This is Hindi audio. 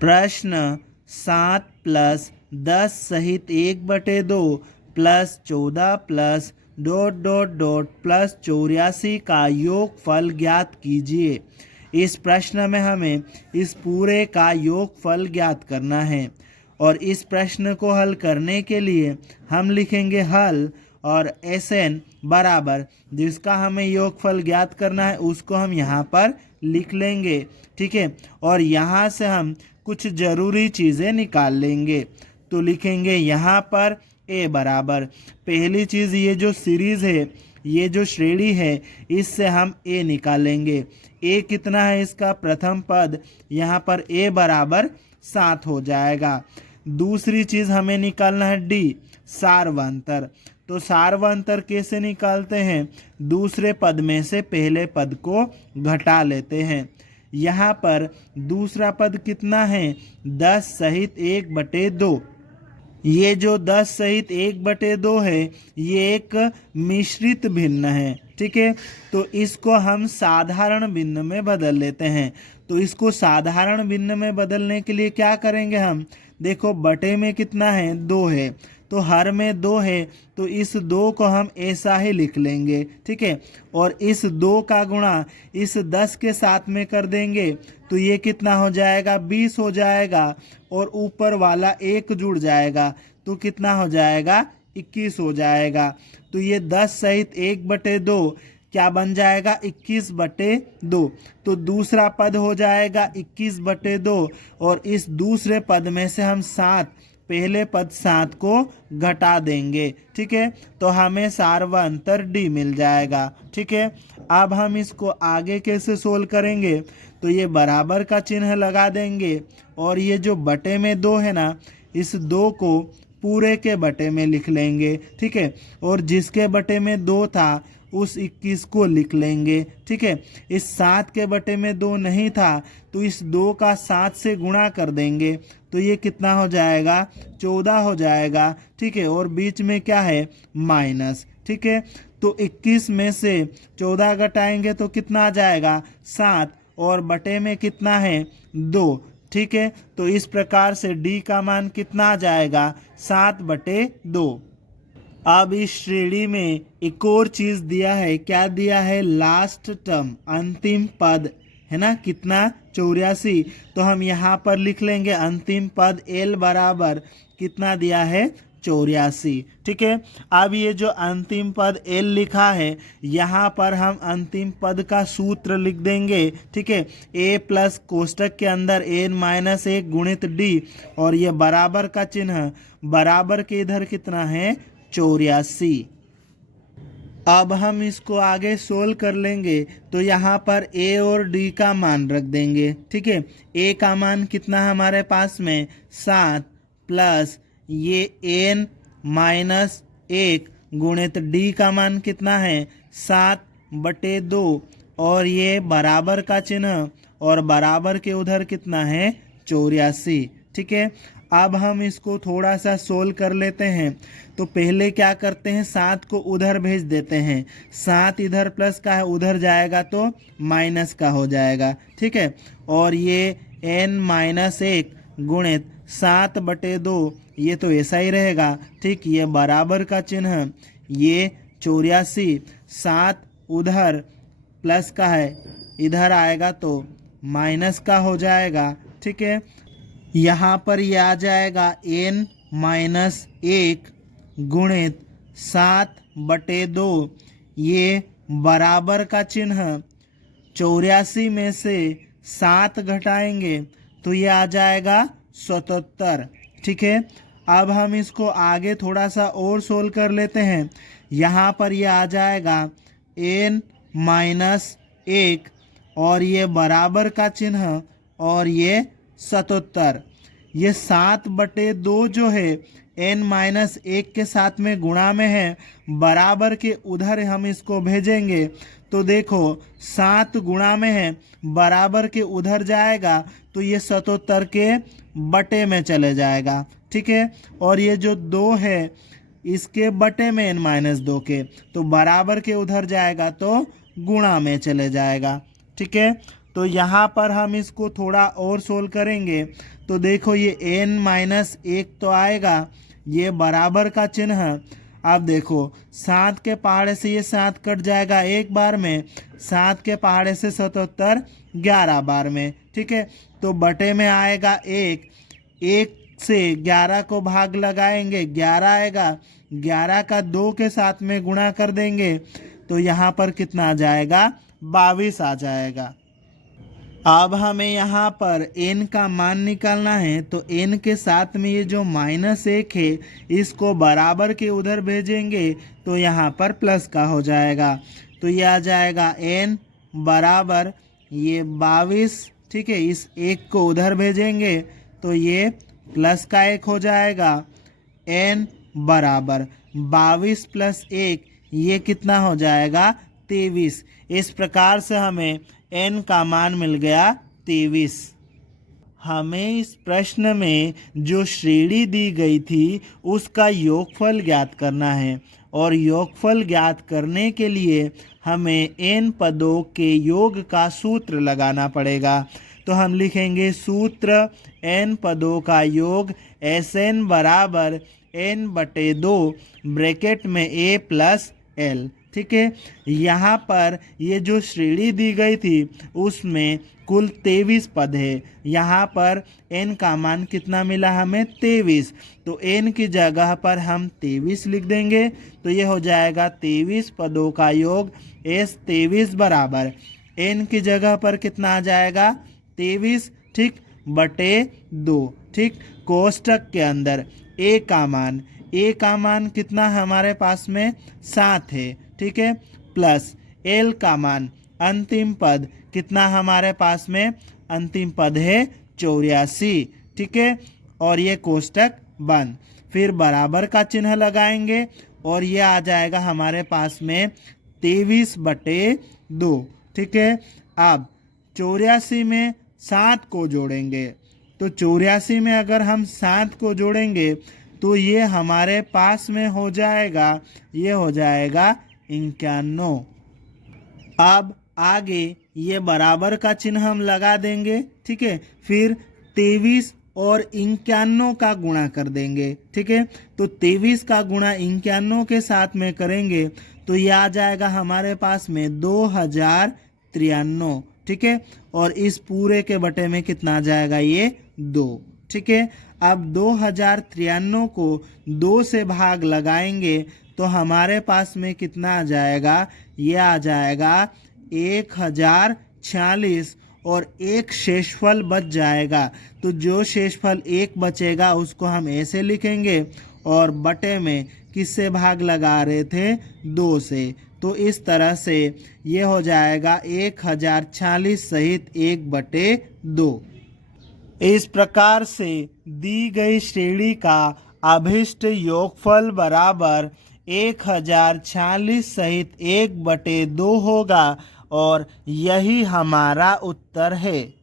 प्रश्न 7 प्लस 10 सहित 1/2 plus 14 plus dot dot dot plus 84 का योगफल ज्ञात कीजिए। इस प्रश्न में हमें इस पूरे का योगफल ज्ञात करना है और इस प्रश्न को हल करने के लिए हम लिखेंगे हल और SN बराबर जिसका हमें योगफल ज्ञात करना है उसको हम यहाँ पर लिख लेंगे। ठीक है, और यहाँ से हम कुछ ज़रूरी चीज़ें निकाल लेंगे। तो लिखेंगे यहाँ पर A बराबर पहली चीज़ ये जो सीरीज़ है, ये जो श्रेणी है, इससे हम A निकालेंगे। A कितना है इसका प्रथम पद, यहाँ पर A बराबर 7 हो जाएगा। दूसरी चीज़ हमें निकालना है D सार्वंतर। तो सार्वंतर कैसे निकालते हैं, दूसरे पद में से पहले पद को घटा लेते हैं। यहाँ पर दूसरा पद कितना है 10 सहित 1/2। ये जो 10 सहित 1/2 है ये एक मिश्रित भिन्न है। ठीक है, तो इसको हम साधारण भिन्न में बदल लेते हैं। तो इसको साधारण भिन्न में बदलने के लिए क्या करेंगे हम, देखो बटे में कितना है 2 है, तो हर में 2 है, तो इस 2 को हम ऐसा ही लिख लेंगे। ठीक है, और इस 2 का गुणा इस 10 के साथ में कर देंगे तो ये कितना हो जाएगा 20 हो जाएगा, और ऊपर वाला 1 जुड़ जाएगा तो कितना हो जाएगा 21 हो जाएगा। तो ये 10 सहित 1/2 क्या बन जाएगा 21/2। तो दूसरा पद हो जाएगा 21/2 और इस दूसरे पद में से हम 7 पहले पद 7 को घटा देंगे। ठीक है, तो हमें सार्वंतर D मिल जाएगा। ठीक है, अब हम इसको आगे कैसे सोल्व करेंगे, तो ये बराबर का चिन्ह लगा देंगे और ये जो बटे में 2 है ना, इस 2 को पूरे के बटे में लिख लेंगे। ठीक है, और जिसके बटे में 2 था उस 21 को लिख लेंगे। ठीक है, इस 7 के बटे में 2 नहीं था तो इस 2 का 7 से गुणा कर देंगे तो ये कितना हो जाएगा 14 हो जाएगा। ठीक है, और बीच में क्या है माइनस। ठीक है, तो 21 में से 14 घटाएंगे तो कितना आ जाएगा 7, और बटे में कितना है 2। ठीक है, तो इस प्रकार से D का मान कितना आ जाएगा 7/2। अब इस श्रेणी में एक और चीज दिया है, क्या दिया है लास्ट टर्म अंतिम पद है ना, कितना 84। तो हम यहाँ पर लिख लेंगे अंतिम पद L बराबर कितना दिया है 84। ठीक है, अब ये जो अंतिम पद L लिखा है यहाँ पर हम अंतिम पद का सूत्र लिख देंगे। ठीक है, A प्लस कोष्टक के अंदर N-1 गुणित D और ये बराबर का चिन्ह, बराबर के इधर कितना है 84। अब हम इसको आगे सोल्व कर लेंगे तो यहाँ पर A और D का मान रख देंगे। ठीक है, A का मान कितना हमारे पास में 7 प्लस ये N-1 गुणित D का मान कितना है 7/2 और ये बराबर का चिन्ह और बराबर के उधर कितना है 84। ठीक है, अब हम इसको थोड़ा सा सोल्व कर लेते हैं। तो पहले क्या करते हैं 7 को उधर भेज देते हैं, 7 इधर प्लस का है उधर जाएगा तो माइनस का हो जाएगा। ठीक है, और ये N-1 गुणित 7/2 ये तो ऐसा ही रहेगा। ठीक, ये बराबर का चिन्ह, ये 84, 7 उधर प्लस का है इधर आएगा तो माइनस का हो जाएगा। ठीक है, यहाँ पर ये आ जाएगा N-1 गुणित 7/2, ये बराबर का चिन्ह 84 में से 7 घटाएंगे तो ये आ जाएगा 77। ठीक है, अब हम इसको आगे थोड़ा सा और सोल्व कर लेते हैं। यहाँ पर ये आ जाएगा N-1 और ये बराबर का चिन्ह और ये 77। ये 7/2 जो है N-1 के साथ में गुणा में है, बराबर के उधर हम इसको भेजेंगे तो देखो 7 गुणा में है बराबर के उधर जाएगा तो ये 77 के बटे में चले जाएगा। ठीक है, और ये जो 2 है इसके बटे में N-2 के, तो बराबर के उधर जाएगा तो गुणा में चले जाएगा। ठीक है, तो यहाँ पर हम इसको थोड़ा और सोल्व करेंगे तो देखो ये n-1 तो आएगा, ये बराबर का चिन्ह। अब देखो 7 के पहाड़े से ये 7 कट जाएगा एक बार में, 7 के पहाड़े से 77 11 बार में, ठीक है। तो बटे में आएगा 1 से 11 को भाग लगाएंगे 11 आएगा, 11 का 2 के साथ में गुणा कर देंगे तो यहाँ पर कितना आ जाएगा 22 आ जाएगा। अब हमें यहाँ पर n का मान निकालना है तो n के साथ में ये जो -1 है इसको बराबर के उधर भेजेंगे तो यहाँ पर प्लस का हो जाएगा। तो ये आ जाएगा n बराबर ये 22, ठीक है। इस 1 को उधर भेजेंगे तो ये प्लस का 1 हो जाएगा। n बराबर 22 + 1 ये कितना हो जाएगा 23। इस प्रकार से हमें n का मान मिल गया 23। हमें इस प्रश्न में जो श्रेणी दी गई थी उसका योगफल ज्ञात करना है और योगफल ज्ञात करने के लिए हमें n पदों के योग का सूत्र लगाना पड़ेगा। तो हम लिखेंगे सूत्र n पदों का योग Sn बराबर n/2 ब्रैकेट में a + l, ठीक है। यहाँ पर ये जो श्रेणी दी गई थी उसमें कुल 23 पद है। यहाँ पर n का मान कितना मिला हमें 23, तो n की जगह पर हम 23 लिख देंगे तो ये हो जाएगा 23 पदों का योग S23 बराबर n की जगह पर कितना आ जाएगा 23, ठीक, बटे 2, ठीक। कोष्टक के अंदर a का मान कितना हमारे पास में 7 है, ठीक है, प्लस l का मान अंतिम पद कितना हमारे पास में अंतिम पद है 84, ठीक है। और ये कोष्टक बंद, फिर बराबर का चिन्ह लगाएंगे और ये आ जाएगा हमारे पास में 23/2, ठीक है। अब 84 में 7 को जोड़ेंगे तो 84 में अगर हम 7 को जोड़ेंगे तो ये हमारे पास में हो जाएगा, ये हो जाएगा 51। अब आगे ये बराबर का चिन्ह हम लगा देंगे, ठीक है। फिर 23 और 51 का गुणा कर देंगे, ठीक है। तो 23 का गुणा 51 के साथ में करेंगे तो ये आ जाएगा हमारे पास में 2093, ठीक है। और इस पूरे के बटे में कितना आ जाएगा ये 2, ठीक है। अब 2093 को 2 से भाग लगाएंगे तो हमारे पास में कितना आ जाएगा, ये आ जाएगा 1046 और एक शेषफल बच जाएगा। तो जो शेषफल 1 बचेगा उसको हम ऐसे लिखेंगे और बटे में किससे भाग लगा रहे थे 2 से, तो इस तरह से ये हो जाएगा 1046 सहित 1/2। इस प्रकार से दी गई श्रेणी का अभिष्ट योगफल बराबर 1046 सहित 1/2 होगा और यही हमारा उत्तर है।